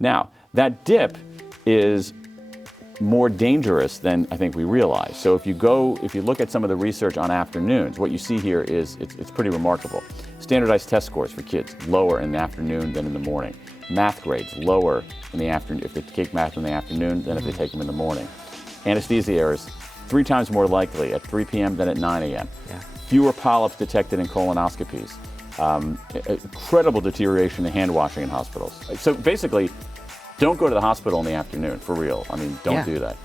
Now, that dip is more dangerous than I think we realize. So if you look at some of the research on afternoons, what you see here is it's pretty remarkable. Standardized test scores for kids, lower in the afternoon than in the morning. Math grades, lower in the afternoon if they take math in the afternoon than if they take them in the morning. Anesthesia errors, 3 times more likely at 3 p.m. than at 9 a.m. Yeah. Fewer polyps detected in colonoscopies. Incredible deterioration in hand washing in hospitals. So basically, don't go to the hospital in the afternoon, for real. I mean, don't do that.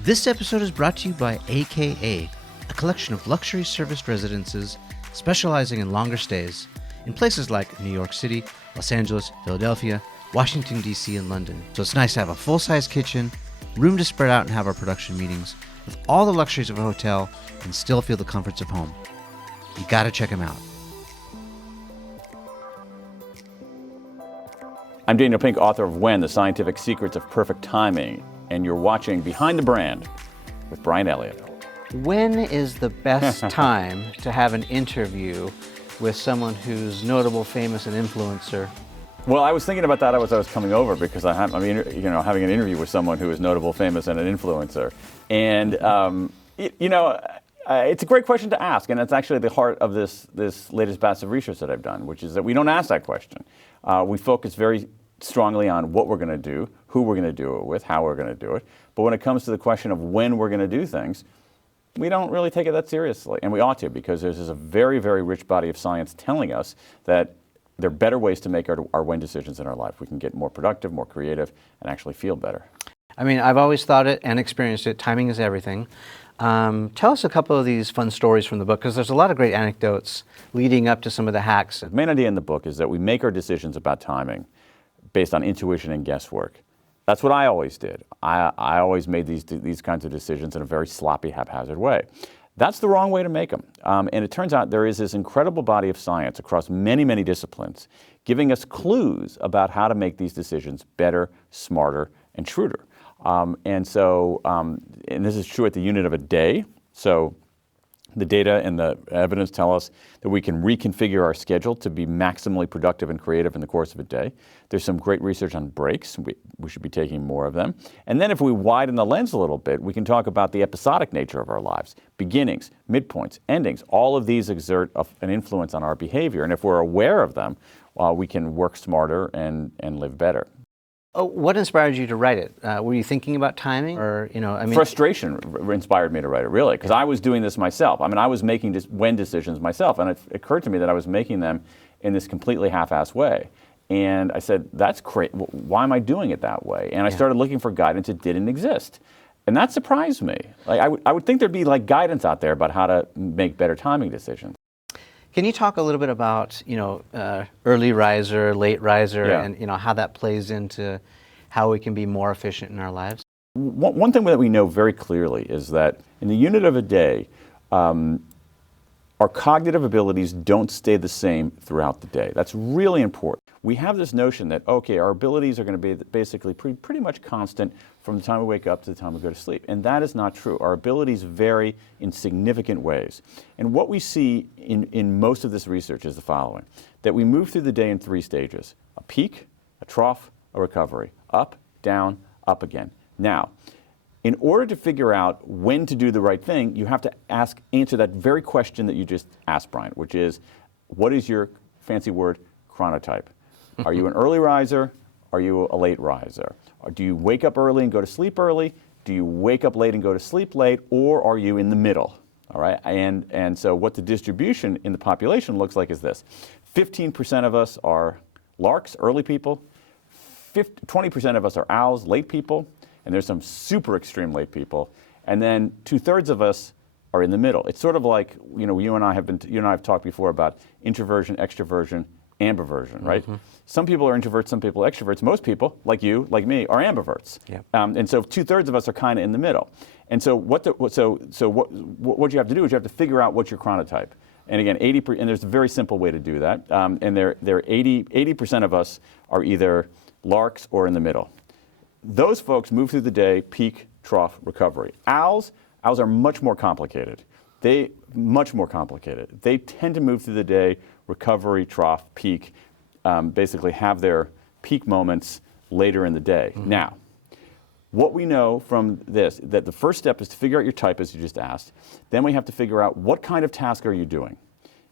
This episode is brought to you by AKA, a collection of luxury serviced residences specializing in longer stays in places like New York City, Los Angeles, Philadelphia, Washington, D.C., and London. So it's nice to have a full-size kitchen, room to spread out and have our production meetings, with all the luxuries of a hotel and still feel the comforts of home. You gotta check them out. I'm Daniel Pink, author of When, The Scientific Secrets of Perfect Timing, and you're watching Behind the Brand with Bryan Elliott. When is the best time to have an interview with someone who's notable, famous, and influencer? Well, I was thinking about that as I was coming over because having an interview with someone who is notable, famous, and an influencer. And, it's a great question to ask, and it's actually the heart of this latest batch of research that I've done, which is that we don't ask that question. We focus very strongly on what we're going to do, who we're going to do it with, how we're going to do it. But when it comes to the question of when we're going to do things, we don't really take it that seriously, and we ought to, because there's a very, very rich body of science telling us that there are better ways to make our when decisions in our life. We can get more productive, more creative, and actually feel better. I mean, I've always thought it and experienced it. Timing is everything. Tell us a couple of these fun stories from the book, because there's a lot of great anecdotes leading up to some of the hacks. The main idea in the book is that we make our decisions about timing based on intuition and guesswork. That's what I always did. I always made these kinds of decisions in a very sloppy, haphazard way. That's the wrong way to make them. And it turns out there is this incredible body of science across many, many disciplines giving us clues about how to make these decisions better, smarter, and shrewder. And this is true at the unit of a day. So the data and the evidence tell us that we can reconfigure our schedule to be maximally productive and creative in the course of a day. There's some great research on breaks. We should be taking more of them. And then if we widen the lens a little bit, we can talk about the episodic nature of our lives. Beginnings, midpoints, endings, all of these exert an influence on our behavior. And if we're aware of them, we can work smarter and live better. Oh, what inspired you to write it? Were you thinking about timing, or Frustration inspired me to write it, really, because I was doing this myself. I mean, I was making when decisions myself, and it occurred to me that I was making them in this completely half-assed way. And I said, "That's great. Why am I doing it that way?" And I started looking for guidance. It didn't exist, and that surprised me. Like I would think there'd be like guidance out there about how to make better timing decisions. Can you talk a little bit about, early riser, late riser, and, how that plays into how we can be more efficient in our lives? One thing that we know very clearly is that in the unit of a day, our cognitive abilities don't stay the same throughout the day. That's really important. We have this notion that, okay, our abilities are going to be basically pretty much constant from the time we wake up to the time we go to sleep. And that is not true. Our abilities vary in significant ways. And what we see in most of this research is the following, that we move through the day in 3 stages: a peak, a trough, a recovery, up, down, up again. Now, in order to figure out when to do the right thing, you have to answer that very question that you just asked, Bryan, which is, what is your, fancy word, chronotype? Are you an early riser? Are you a late riser? Or do you wake up early and go to sleep early? Do you wake up late and go to sleep late? Or are you in the middle? All right. And so what the distribution in the population looks like is this: 15% of us are larks, early people. 20% of us are owls, late people. And there's some super extreme late people. And then 2/3 of us are in the middle. It's sort of like, you and I have talked before about introversion, extroversion, ambiversion, right? Mm-hmm. Some people are introverts, some people are extroverts. Most people, like you, like me, are ambiverts. Yep. And so 2/3 of us are kind of in the middle. And so what you have to do is you have to figure out what's your chronotype. And again, and there's a very simple way to do that. And 80% of us are either larks or in the middle. Those folks move through the day, peak, trough, recovery. Owls are much more complicated. They tend to move through the day, recovery, trough, peak, basically have their peak moments later in the day. Now, what we know from this, that the first step is to figure out your type, as you just asked. Then we have to figure out what kind of task are you doing.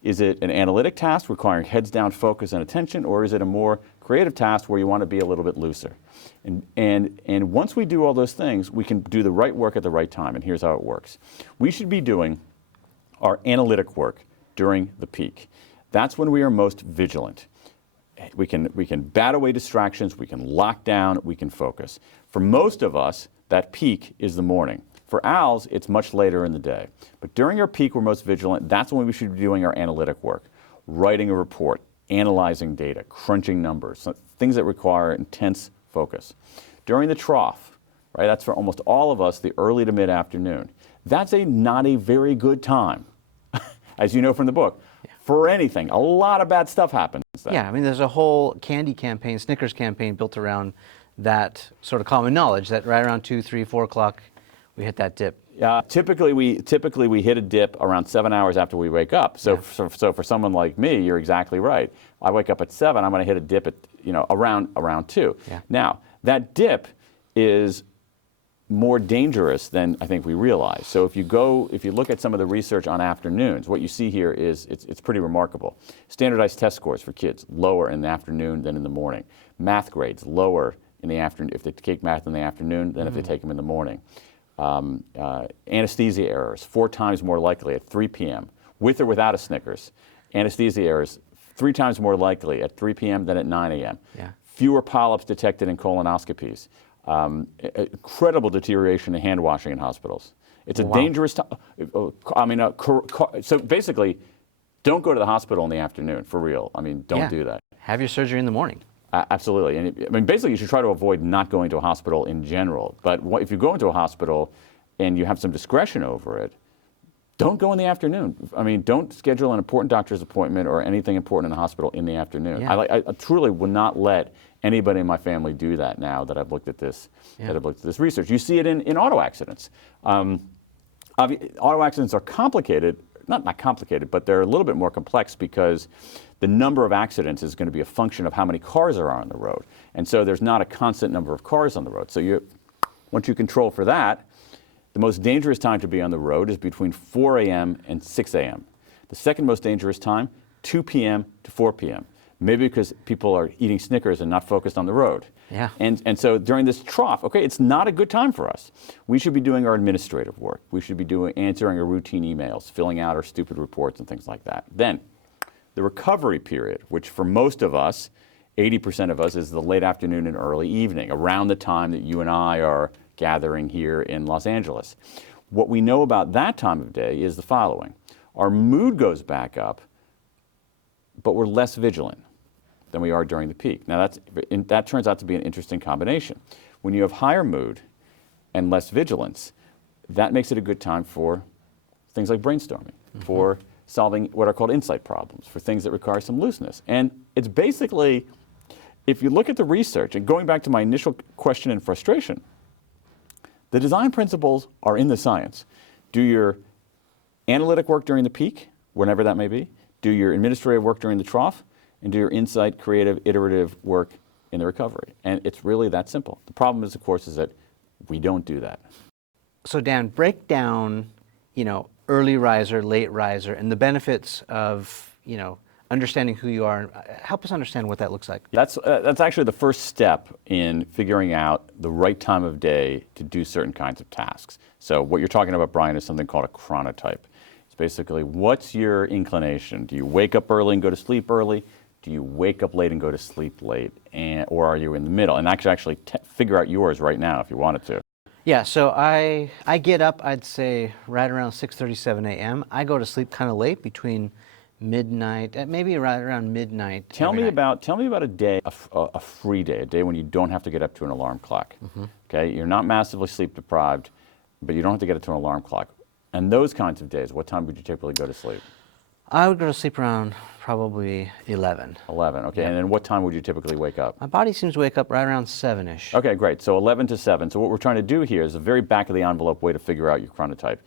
Is it an analytic task requiring heads down focus and attention, or is it a more creative task where you want to be a little bit looser? And once we do all those things, we can do the right work at the right time, and here's how it works. We should be doing our analytic work during the peak. That's when we are most vigilant. We can bat away distractions, we can lock down, we can focus. For most of us, that peak is the morning. For owls, it's much later in the day. But during our peak, we're most vigilant. That's when we should be doing our analytic work, writing a report, analyzing data, crunching numbers, things that require intense focus. During the trough, right, that's for almost all of us, the early to mid-afternoon. That's not a very good time, as you know from the book. For anything, a lot of bad stuff happens then. Yeah, I mean, there's a whole candy campaign, Snickers campaign built around that sort of common knowledge that right around 2, 3, 4 o'clock, we hit that dip. Typically we hit a dip around 7 hours after we wake up. So, so for someone like me, you're exactly right. I wake up at 7, I'm going to hit a dip at around 2. Yeah. Now that dip is more dangerous than I think we realize. So if you look at some of the research on afternoons, what you see here is it's pretty remarkable. Standardized test scores for kids lower in the afternoon than in the morning. Math grades lower in the afternoon if they take math in the afternoon than if they take them in the morning. Anesthesia errors 4 times more likely at 3 p.m. with or without a Snickers. Anesthesia errors 3 times more likely at 3 p.m. than at 9 a.m. Yeah. Fewer polyps detected in colonoscopies. Incredible deterioration in hand washing in hospitals. It's a dangerous time. So basically, don't go to the hospital in the afternoon, for real. I mean, don't do that. Have your surgery in the morning. Absolutely. And basically, you should try to avoid not going to a hospital in general. But if you go into a hospital and you have some discretion over it, don't go in the afternoon. I mean, don't schedule an important doctor's appointment or anything important in the hospital in the afternoon. Yeah. I truly would not let anybody in my family do that now that I've looked at this, research. You see it in auto accidents. Auto accidents are complicated, not complicated, but they're a little bit more complex because the number of accidents is going to be a function of how many cars are on the road. And so there's not a constant number of cars on the road. So once you control for that, the most dangerous time to be on the road is between 4 a.m. and 6 a.m. The second most dangerous time, 2 p.m. to 4 p.m. Maybe because people are eating Snickers and not focused on the road. Yeah. And so during this trough, it's not a good time for us. We should be doing our administrative work. We should be answering our routine emails, filling out our stupid reports and things like that. Then the recovery period, which for most of us, 80% of us, is the late afternoon and early evening, around the time that you and I are gathering here in Los Angeles. What we know about that time of day is the following. Our mood goes back up, but we're less vigilant than we are during the peak. Now that turns out to be an interesting combination. When you have higher mood and less vigilance, that makes it a good time for things like brainstorming, for solving what are called insight problems, for things that require some looseness. And it's basically, if you look at the research, and going back to my initial question and frustration, the design principles are in the science. Do your analytic work during the peak, whenever that may be, do your administrative work during the trough, and do your insight, creative, iterative work in the recovery. And it's really that simple. The problem is, of course, is that we don't do that. So Dan, break down, early riser, late riser, and the benefits of, understanding who you are. Help us understand what that looks like. That's actually the first step in figuring out the right time of day to do certain kinds of tasks. So what you're talking about, Bryan, is something called a chronotype. It's basically, what's your inclination? Do you wake up early and go to sleep early? Do you wake up late and go to sleep late? Or are you in the middle? And actually figure out yours right now if you wanted to. Yeah, so I get up, I'd say, right around 6:37 a.m. I go to sleep kind of late, between midnight, maybe right around midnight. Tell me about a day, a free day, a day when you don't have to get up to an alarm clock. Okay, you're not massively sleep deprived, but you don't have to get up to an alarm clock. And those kinds of days, what time would you typically go to sleep? I would go to sleep around probably 11. 11, okay. Yeah. And then what time would you typically wake up? My body seems to wake up right around 7-ish. Okay, great. So 11 to 7. So what we're trying to do here is a very back of the envelope way to figure out your chronotype.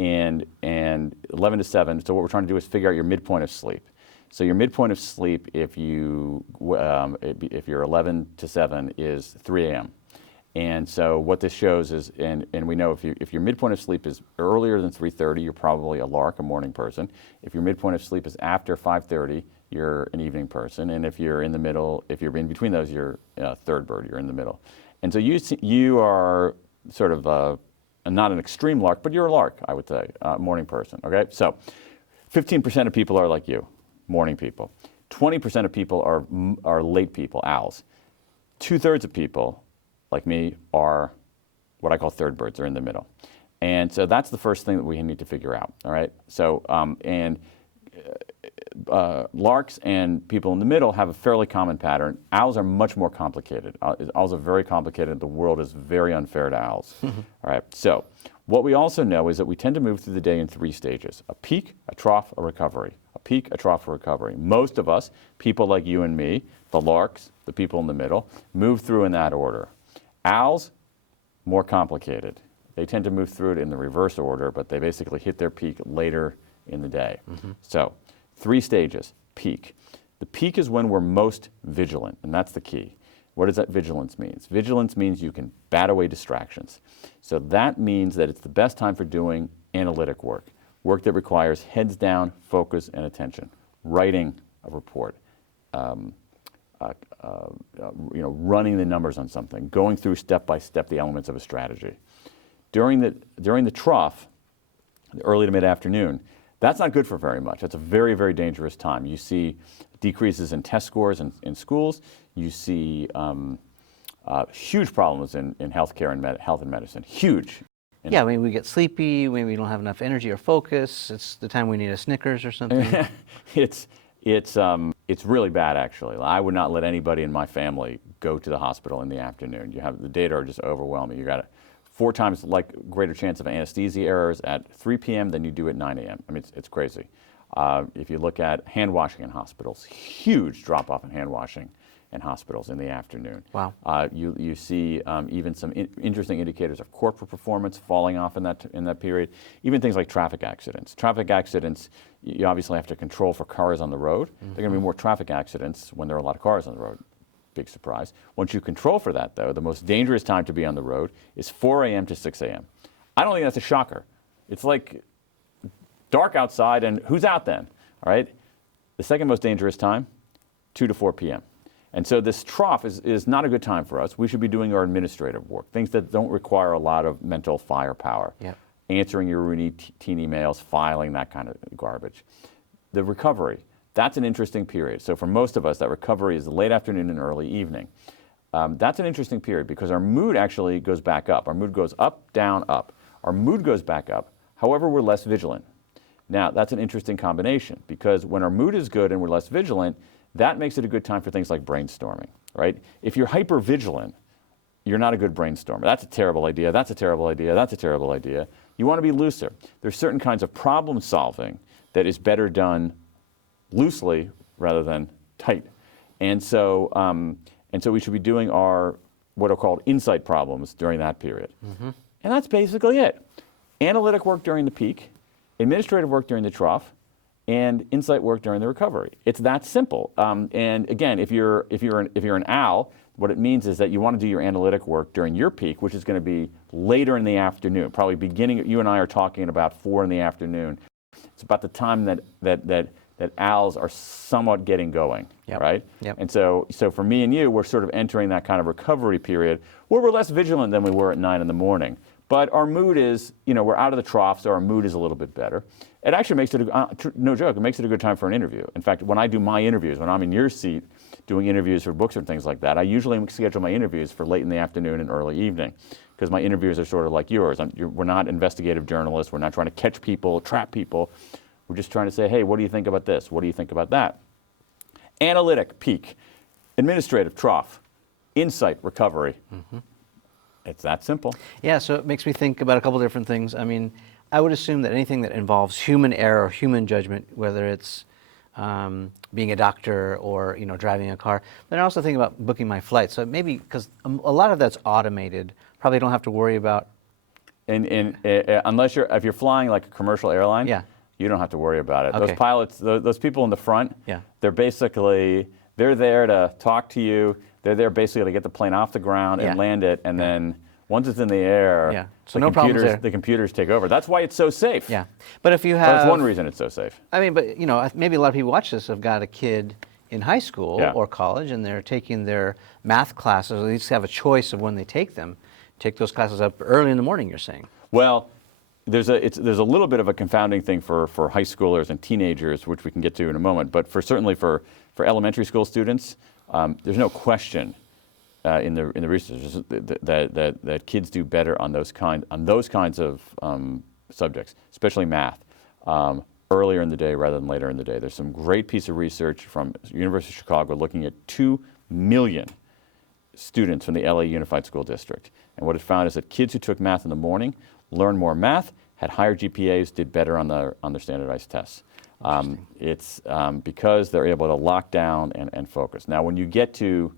And 11 to 7, so what we're trying to do is figure out your midpoint of sleep. So your midpoint of sleep, if you're 11 to 7, is 3 a.m. And so what this shows is, and we know if your midpoint of sleep is earlier than 3:30, you're probably a lark, a morning person. If your midpoint of sleep is after 5:30, you're an evening person. And if you're in the middle, if you're in between those, you're a third bird, you're in the middle. And so you are sort of not an extreme lark, but you're a lark, I would say, morning person, okay? So 15% of people are like you, morning people. 20% of people are late people, owls. 2/3 of people, like me, are what I call third birds, are in the middle. And so that's the first thing that we need to figure out, all right? So, larks and people in the middle have a fairly common pattern. Owls are much more complicated. Owls are very complicated. The world is very unfair to owls, all right? So what we also know is that we tend to move through the day in 3 stages: a peak, a trough, a recovery. A peak, a trough, a recovery. Most of us, people like you and me, the larks, the people in the middle, move through in that order. Owls, more complicated. They tend to move through it in the reverse order, but they basically hit their peak later in the day. So 3 stages, peak. The peak is when we're most vigilant, and that's the key. What does that vigilance mean? Vigilance means you can bat away distractions. So that means that it's the best time for doing analytic work that requires heads down, focus, and attention. Writing a report, running the numbers on something, going through step by step the elements of a strategy. During the trough, the early to mid-afternoon, that's not good for very much. That's a very, very dangerous time. You see decreases in test scores in schools. You see huge problems in healthcare and health and medicine. Huge. Yeah, I mean, we get sleepy, maybe we don't have enough energy or focus. It's the time we need a Snickers or something. It's really bad, actually. I would not let anybody in my family go to the hospital in the afternoon. The data are just overwhelming. You got 4 times greater chance of anesthesia errors at 3 p.m. than you do at 9 a.m. I mean, it's crazy. If you look at hand washing in hospitals, huge drop off in hand washing in hospitals in the afternoon. Wow. You see even some interesting indicators of corporate performance falling off in that period. Even things like traffic accidents. Traffic accidents, you obviously have to control for cars on the road. There are going to be more traffic accidents when there are a lot of cars on the road. Big surprise. Once you control for that, though, the most dangerous time to be on the road is 4 a.m. to 6 a.m. I don't think that's a shocker. It's like dark outside, and who's out then? All right. The second most dangerous time, 2 to 4 p.m. And so this trough is not a good time for us. We should be doing our administrative work, things that don't require a lot of mental firepower. Yep. Answering your routine emails, filing, that kind of garbage. The recovery, that's an interesting period. So for most of us, that recovery is the late afternoon and early evening. That's an interesting period because our mood actually goes back up. Our mood goes up, down, up. Our mood goes back up. However, we're less vigilant. Now, that's an interesting combination because when our mood is good and we're less vigilant, that makes it a good time for things like brainstorming, right? If you're hyper-vigilant, you're not a good brainstormer. That's a terrible idea, that's a terrible idea, that's a terrible idea. You want to be looser. There's certain kinds of problem solving that is better done loosely rather than tight. And so we should be doing our what are called insight problems during that period. And that's basically it. Analytic work during the peak, administrative work during the trough, and insight work during the recovery. It's that simple. And again, if you're an owl, what it means is that you want to do your analytic work during your peak, which is going to be later in the afternoon, probably beginning. You and I are talking about 4 in the afternoon. It's about the time that owls are somewhat getting going, right? Yep. And so for me and you, we're sort of entering that kind of recovery period where we're less vigilant than we were at 9 in the morning. But our mood is, we're out of the trough, so our mood is a little bit better. It actually makes it, no joke, it makes it a good time for an interview. In fact, when I do my interviews, when I'm in your seat doing interviews for books and things like that, I usually schedule my interviews for late in the afternoon and early evening because my interviews are sort of like yours. We're not investigative journalists. We're not trying to catch people, trap people. We're just trying to say, hey, what do you think about this? What do you think about that? Analytic, peak. Administrative, trough. Insight, recovery. It's that simple. Yeah, so it makes me think about a couple different things. I mean, I would assume that anything that involves human error or human judgment, whether it's being a doctor or driving a car, but I also think about booking my flight. So maybe because a lot of that's automated, probably don't have to worry about. And unless if you're flying like a commercial airline, You don't have to worry about it. Okay. Those pilots, those people in the front, Yeah. they're there to talk to you. They're there basically to get the plane off the ground and Yeah. land it, and then once it's in the air, Yeah. So no problems there. the computers take over. That's why it's so safe. Yeah. But if you Well, have, that's one reason it's so safe. I mean, but maybe a lot of people watch this have got a kid in high school Yeah. or college, and they're taking their math classes. Or at least have a choice of when they take them. Take those classes up early in the morning. You're saying. Well, there's a little bit of a confounding thing for high schoolers and teenagers, which we can get to in a moment. But certainly for elementary school students, there's no question in the research that kids do better on those kinds of subjects, especially math, earlier in the day rather than later in the day. There's some great piece of research from University of Chicago looking at 2 million students from the LA Unified School District. And what it found is that kids who took math in the morning learned more math, had higher GPAs, did better on their standardized tests. It's because they're able to lock down and focus. Now, when you get to,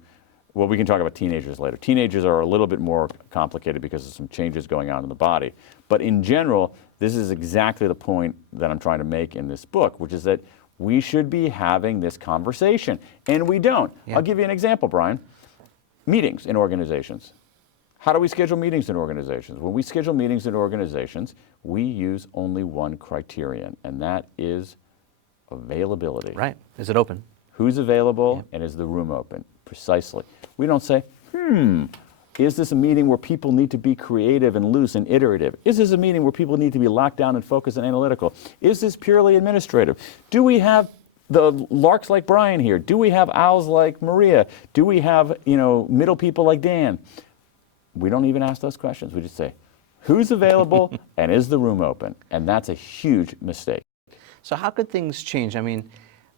well, we can talk about teenagers later. Teenagers are a little bit more complicated because of some changes going on in the body. But in general, this is exactly the point that I'm trying to make in this book, which is that we should be having this conversation, and we don't. Yeah. I'll give you an example, Brian. Meetings in organizations. How do we schedule meetings in organizations? When we schedule meetings in organizations, we use only one criterion, and that is availability. Right. Is it open? Who's available, and is the room open? Precisely. We don't say, is this a meeting where people need to be creative and loose and iterative? Is this a meeting where people need to be locked down and focused and analytical? Is this purely administrative? Do we have the larks like Bryan here? Do we have owls like Maria? Do we have, middle people like Dan? We don't even ask those questions. We just say, who's available and is the room open? And that's a huge mistake. So how could things change? I mean,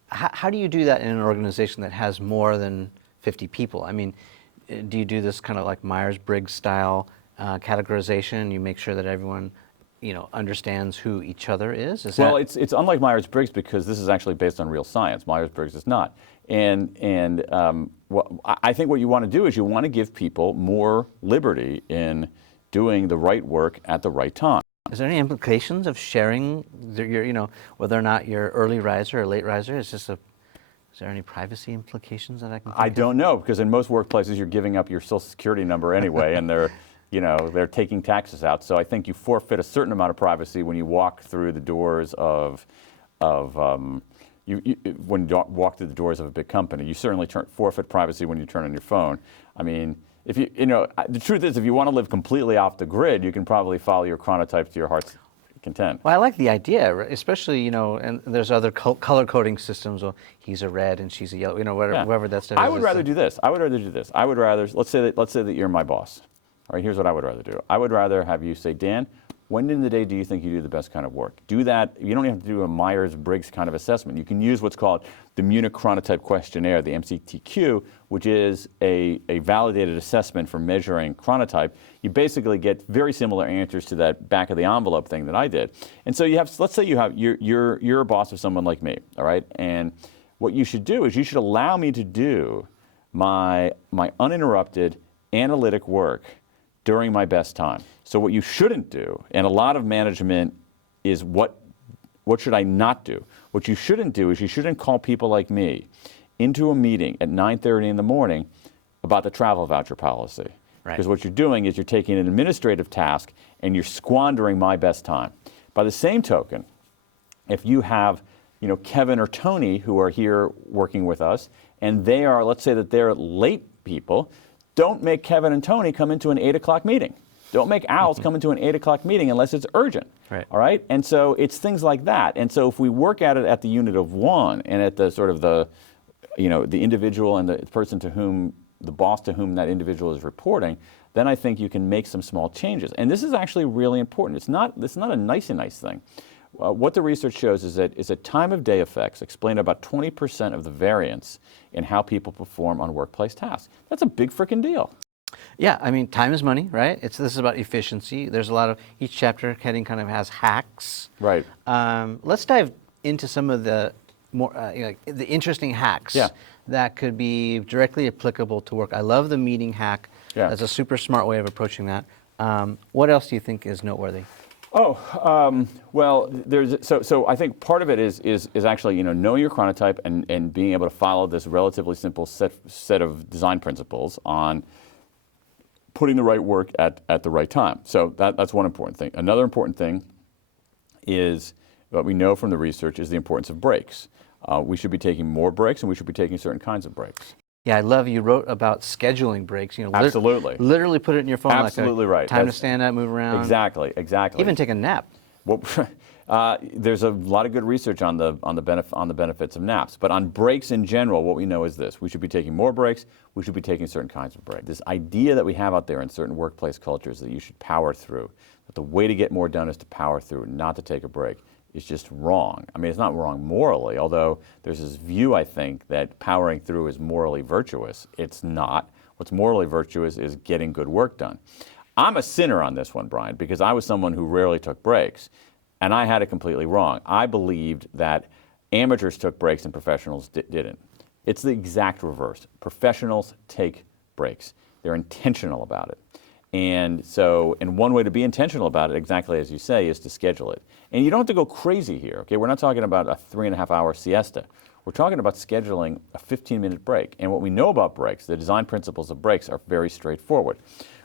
how do you do that in an organization that has more than 50 people? I mean, do you do this kind of like Myers-Briggs style categorization? You make sure that everyone, understands who each other is? It's unlike Myers-Briggs because this is actually based on real science. Myers-Briggs is not. And I think what you want to do is you want to give people more liberty in doing the right work at the right time. Is there any implications of sharing your, whether or not you're early riser or late riser? Is there any privacy implications that I can think I of? don't know, because in most workplaces you're giving up your Social Security number anyway, and they're taking taxes out. So I think you forfeit a certain amount of privacy when you walk through the doors of when you walk through the doors of a big company. You certainly forfeit privacy when you turn on your phone. I mean, if the truth is, if you want to live completely off the grid, you can probably follow your chronotype to your heart's content. Well, I like the idea, especially, and there's other color coding systems. Well, he's a red and she's a yellow, whatever that stuff is. I would rather do this. Let's say that you're my boss. All right, here's what I would rather do. I would rather have you say, Dan, when in the day do you think you do the best kind of work? Do that. You don't have to do a Myers-Briggs kind of assessment. You can use what's called the Munich Chronotype Questionnaire, the MCTQ, which is a validated assessment for measuring chronotype. You basically get very similar answers to that back of the envelope thing that I did. And so let's say you're a boss of someone like me, all right? And what you should do is you should allow me to do my uninterrupted analytic work during my best time. So what you shouldn't do, and a lot of management is what should I not do? What you shouldn't do is you shouldn't call people like me into a meeting at 9:30 in the morning about the travel voucher policy. Right. Because what you're doing is you're taking an administrative task and you're squandering my best time. By the same token, if you have Kevin or Tony who are here working with us, and let's say that they're late people, don't make Kevin and Tony come into an 8 o'clock meeting. Don't make owls come into an 8 o'clock meeting unless it's urgent. Right. All right? And so it's things like that. And so if we work at it at the unit of one and at the sort of the individual and the person the boss to whom that individual is reporting, then I think you can make some small changes. And this is actually really important. It's not a nice thing. What the research shows is that time of day effects explain about 20% of the variance in how people perform on workplace tasks. That's a big freaking deal. Yeah, I mean, time is money, right? This is about efficiency. There's a lot of, each chapter heading kind of has hacks. Right. Let's dive into some of the more, the interesting hacks that could be directly applicable to work. I love the meeting hack. Yeah. That's a super smart way of approaching that. What else do you think is noteworthy? Well, so I think part of it is actually knowing your chronotype and being able to follow this relatively simple set of design principles on putting the right work at the right time. So that's one important thing. Another important thing is what we know from the research is the importance of breaks. We should be taking more breaks, and we should be taking certain kinds of breaks. Yeah, I love you wrote about scheduling breaks. Absolutely. Literally put it in your phone. Absolutely like right. Time to stand up, move around. Exactly. Even take a nap. Well, there's a lot of good research on the benefits of naps, but on breaks in general, what we know is this: we should be taking more breaks. We should be taking certain kinds of breaks. This idea that we have out there in certain workplace cultures that you should power through, that the way to get more done is to power through, not to take a break, is just wrong. I mean, it's not wrong morally, although there's this view, I think, that powering through is morally virtuous. It's not. What's morally virtuous is getting good work done. I'm a sinner on this one, Bryan, because I was someone who rarely took breaks, and I had it completely wrong. I believed that amateurs took breaks and professionals didn't. It's the exact reverse. Professionals take breaks. They're intentional about it. And one way to be intentional about it, exactly as you say, is to schedule it. And you don't have to go crazy here, okay? We're not talking about a 3.5-hour siesta. We're talking about scheduling a 15-minute break. And what we know about breaks, the design principles of breaks, are very straightforward.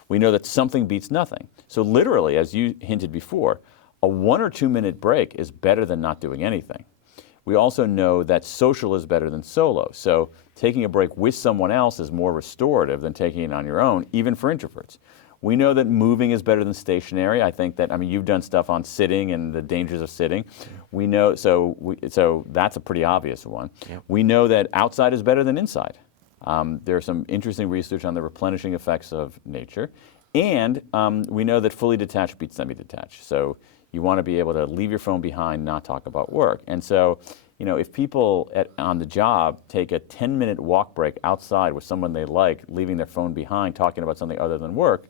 We know that something beats nothing. So literally, as you hinted before, a 1 or 2 minute break is better than not doing anything. We also know that social is better than solo. So taking a break with someone else is more restorative than taking it on your own, even for introverts. We know that moving is better than stationary. I think that, you've done stuff on sitting and the dangers of sitting. We know, so that's a pretty obvious one. Yep. We know that outside is better than inside. There's some interesting research on the replenishing effects of nature. And we know that fully detached beats semi-detached. So you want to be able to leave your phone behind, not talk about work. And so, if people on the job take a 10-minute walk break outside with someone they like, leaving their phone behind, talking about something other than work,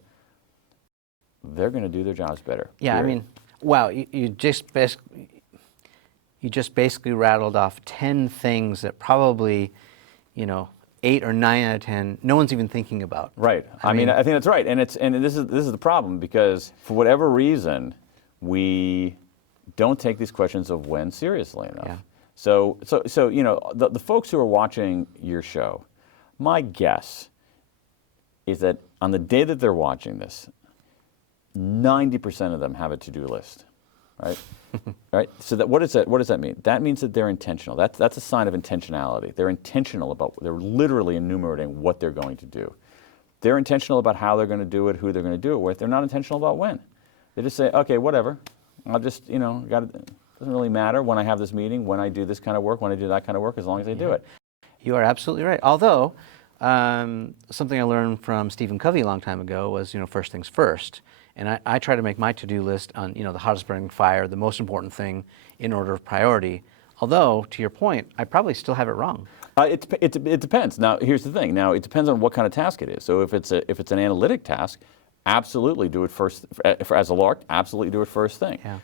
they're going to do their jobs better. Yeah, period. Wow, you just basically rattled off 10 things that probably, 8 or 9 out of 10, no one's even thinking about. Right. I think that's right. And this is the problem, because for whatever reason, we don't take these questions of when seriously enough. Yeah. So the folks who are watching your show, my guess is that on the day that they're watching this, 90% of them have a to-do list, right? Right. So what does that mean? That means that they're intentional. That's a sign of intentionality. They're intentional they're literally enumerating what they're going to do. They're intentional about how they're going to do it, who they're going to do it with. They're not intentional about when. They just say, okay, whatever. I'll just, it doesn't really matter when I have this meeting, when I do this kind of work, when I do that kind of work, as long as I do it. You are absolutely right. Although, something I learned from Stephen Covey a long time ago was, first things first. And I try to make my to-do list on, the hottest burning fire, the most important thing in order of priority. Although, to your point, I probably still have it wrong. It depends. Now, here's the thing. Now, it depends on what kind of task it is. So if it's an analytic task, absolutely do it first. As a lark, absolutely do it first thing. Yeah.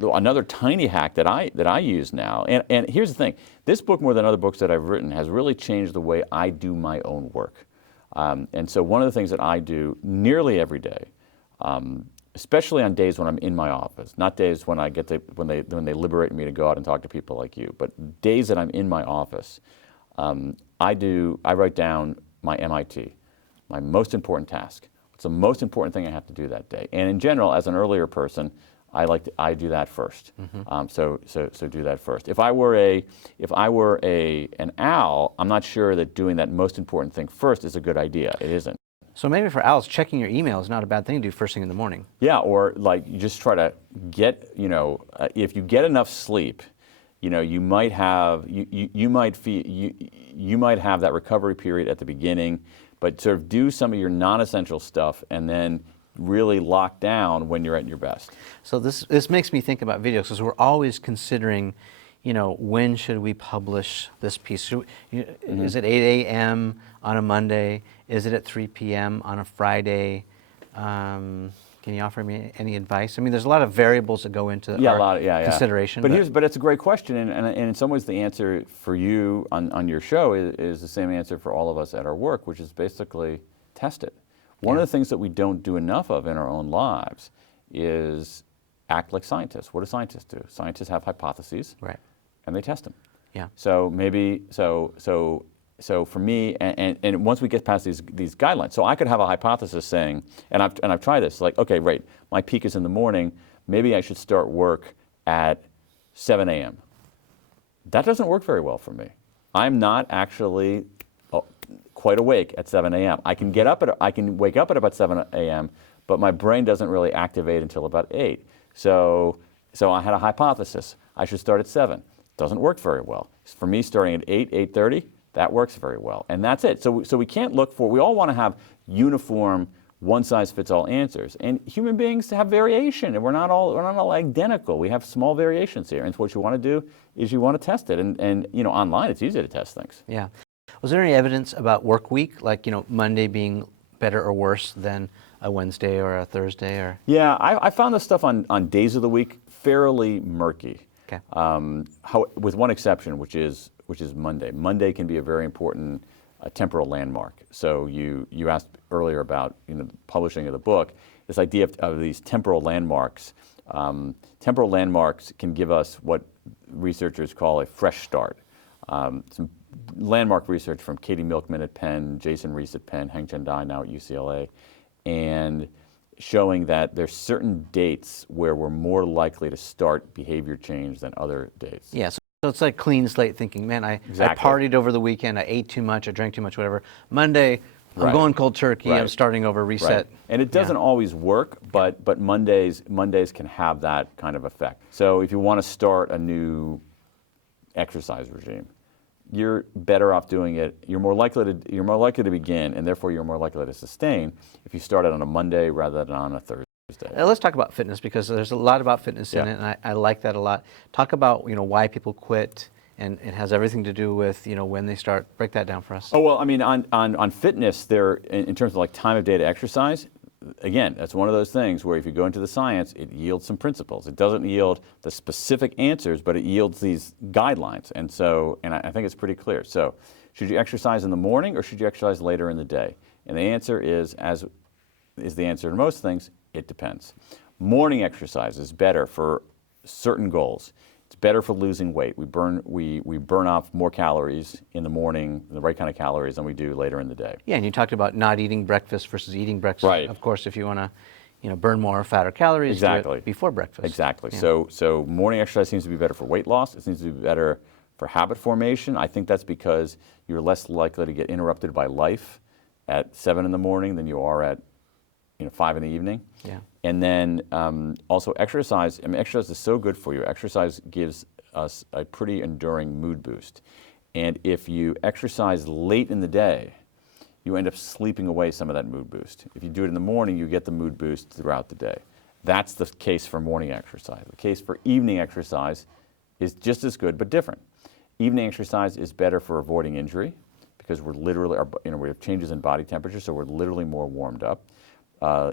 Another tiny hack that I use now, and here's the thing. This book, more than other books that I've written, has really changed the way I do my own work. And so one of the things that I do nearly every day, especially on days when I'm in my office, not days when when they liberate me to go out and talk to people like you, but days that I'm in my office, I write down my MIT, my most important task. What's the most important thing I have to do that day? And in general, as an earlier person, I do that first. Mm-hmm. So do that first. If I were an owl, I'm not sure that doing that most important thing first is a good idea. It isn't. So maybe for owls, checking your email is not a bad thing to do first thing in the morning. Yeah, or you just try to get, if you get enough sleep, you might have that recovery period at the beginning, but sort of do some of your non-essential stuff and then really lock down when you're at your best. So this makes me think about videos, because we're always considering, when should we publish this piece? Is it 8 a.m. on a Monday? Is it at 3 p.m. on a Friday? Can you offer me any advice? There's a lot of variables that go into consideration. But it's a great question, and in some ways the answer for you on your show is the same answer for all of us at our work, which is basically test it. One of the things that we don't do enough of in our own lives is act like scientists. What do scientists do? Scientists have hypotheses, Right. and they test them. Yeah. So maybe so for me, and once we get past these guidelines, so I could have a hypothesis saying, and I've tried this, like, okay, right, my peak is in the morning, maybe I should start work at 7 a.m. That doesn't work very well for me. I'm not actually quite awake at 7 a.m. I can wake up at about 7 a.m., but my brain doesn't really activate until about 8. So I had a hypothesis. I should start at 7. Doesn't work very well. For me, starting at 8:30, that works very well. And that's it. So we can't look for, we all want to have uniform, one-size-fits-all answers. And human beings have variation, and we're not all identical. We have small variations here. And what you want to do is you want to test it. And online, it's easy to test things. Yeah. Was there any evidence about work week, like, Monday being better or worse than a Wednesday or a Thursday? Or Yeah, I found this stuff on days of the week fairly murky. Okay. With one exception, which is Monday. Monday can be a very important temporal landmark. So you asked earlier about the publishing of the book. This idea of these temporal landmarks. Temporal landmarks can give us what researchers call a fresh start. Some landmark research from Katie Milkman at Penn, Jason Reese at Penn, Heng-Chen Dai now at UCLA, and showing that there's certain dates where we're more likely to start behavior change than other dates. Yeah, so it's like clean slate thinking, man, I Exactly. partied over the weekend, I ate too much, I drank too much, whatever. Monday, I'm Right. going cold turkey, I'm Right. starting over, reset. Right. And it doesn't Yeah. always work, but Mondays can have that kind of effect. So if you want to start a new exercise regime, you're better off doing it. You're more likely to begin, and therefore you're more likely to sustain if you start it on a Monday rather than on a Thursday. Let's talk about fitness, because there's a lot about fitness in Yeah. it, and I like that a lot. Talk about why people quit, and it has everything to do with when they start. Break that down for us. Oh, well, I mean, on fitness, in terms of like time of day to exercise, again, that's one of those things where if you go into the science, it yields some principles. It doesn't yield the specific answers, but it yields these guidelines. And I think it's pretty clear. So should you exercise in the morning or should you exercise later in the day? And the answer is, as is the answer to most things, it depends. Morning exercise is better for certain goals. It's better for losing weight. We burn off more calories in the morning, the right kind of calories, than we do later in the day. Yeah, and you talked about not eating breakfast versus eating breakfast. Right. Of course, if you want to burn more fat or calories, do Exactly. it before breakfast. Exactly. Yeah. So morning exercise seems to be better for weight loss. It seems to be better for habit formation. I think that's because you're less likely to get interrupted by life at 7 in the morning than you are at 5 in the evening. Yeah. And then also exercise. I mean, exercise is so good for you. Exercise gives us a pretty enduring mood boost. And if you exercise late in the day, you end up sleeping away some of that mood boost. If you do it in the morning, you get the mood boost throughout the day. That's the case for morning exercise. The case for evening exercise is just as good, but different. Evening exercise is better for avoiding injury because we're literally, we have changes in body temperature, so we're literally more warmed up.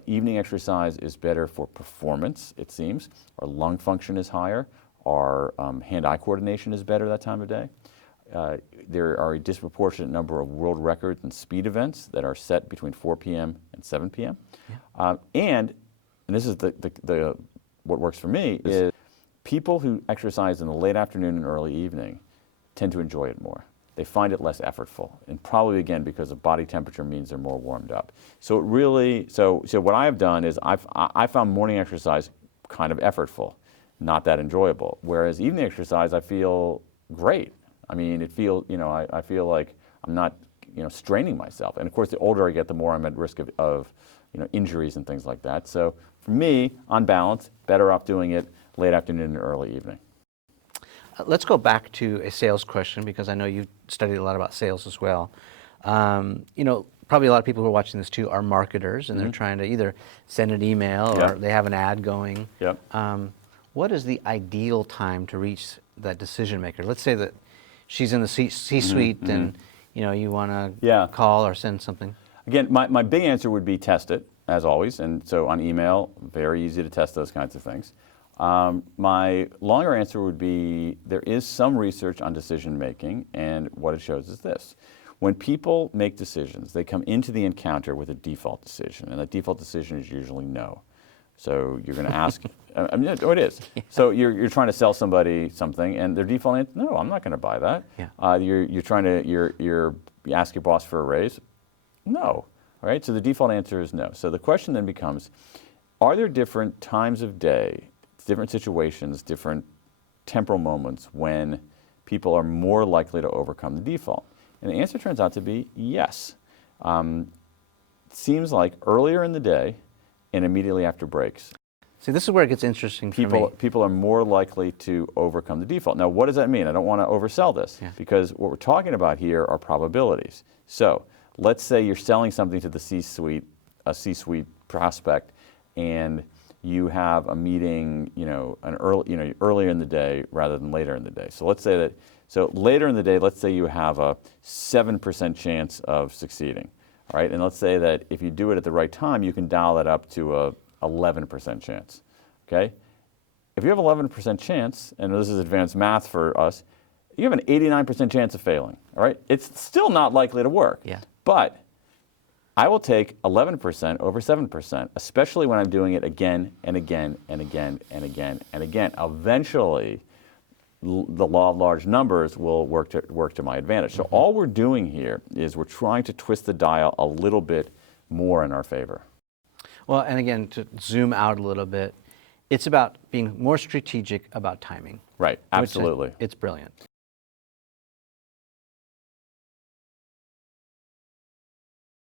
Evening exercise is better for performance, it seems. Our lung function is higher. Our hand-eye coordination is better that time of day. There are a disproportionate number of world records and speed events that are set between 4 p.m. and 7 p.m. Yeah. And this is what works for me, is people who exercise in the late afternoon and early evening tend to enjoy it more. They find it less effortful, and probably again because of body temperature means they're more warmed up. So it really, so what I have done is I found morning exercise kind of effortful, not that enjoyable. Whereas evening exercise, I feel great. I mean, it feels, I feel like I'm not, straining myself. And of course, the older I get, the more I'm at risk of injuries and things like that. So for me, on balance, better off doing it late afternoon and early evening. Let's go back to a sales question, because I know you've studied a lot about sales as well. Probably a lot of people who are watching this too are marketers, and they're trying to either send an email or they have an ad going. Yep. What is the ideal time to reach that decision maker? Let's say that she's in the C-suite and you want to call or send something. Again, my big answer would be test it, as always. And so on email, very easy to test those kinds of things. My longer answer would be there is some research on decision making, and what it shows is this. When people make decisions, they come into the encounter with a default decision, and that default decision is usually no. So you're going to ask, I mean, it is. Yeah. So you're trying to sell somebody something, and their default answer, no, I'm not going to buy that. Yeah. You ask your boss for a raise, no. All right. So the default answer is no. So the question then becomes, are there different times of day, different situations, different temporal moments when people are more likely to overcome the default? And the answer turns out to be yes. Seems like earlier in the day and immediately after breaks. See, this is where it gets interesting for me. People are more likely to overcome the default. Now, what does that mean? I don't want to oversell this, because what we're talking about here are probabilities. So let's say you're selling something to the C-suite, a C-suite prospect, and you have a meeting, earlier in the day rather than later in the day. So let's say that, later in the day, let's say you have a 7% chance of succeeding, all right? And let's say that if you do it at the right time, you can dial it up to a 11% chance, okay? If you have 11% chance, and this is advanced math for us, you have an 89% chance of failing, all right? It's still not likely to work. Yeah. But I will take 11% over 7%, especially when I'm doing it again and again and again and again and again. Eventually, the law of large numbers will work to my advantage. So all we're doing here is we're trying to twist the dial a little bit more in our favor. Well, and again, to zoom out a little bit, it's about being more strategic about timing. Right, absolutely. It's brilliant.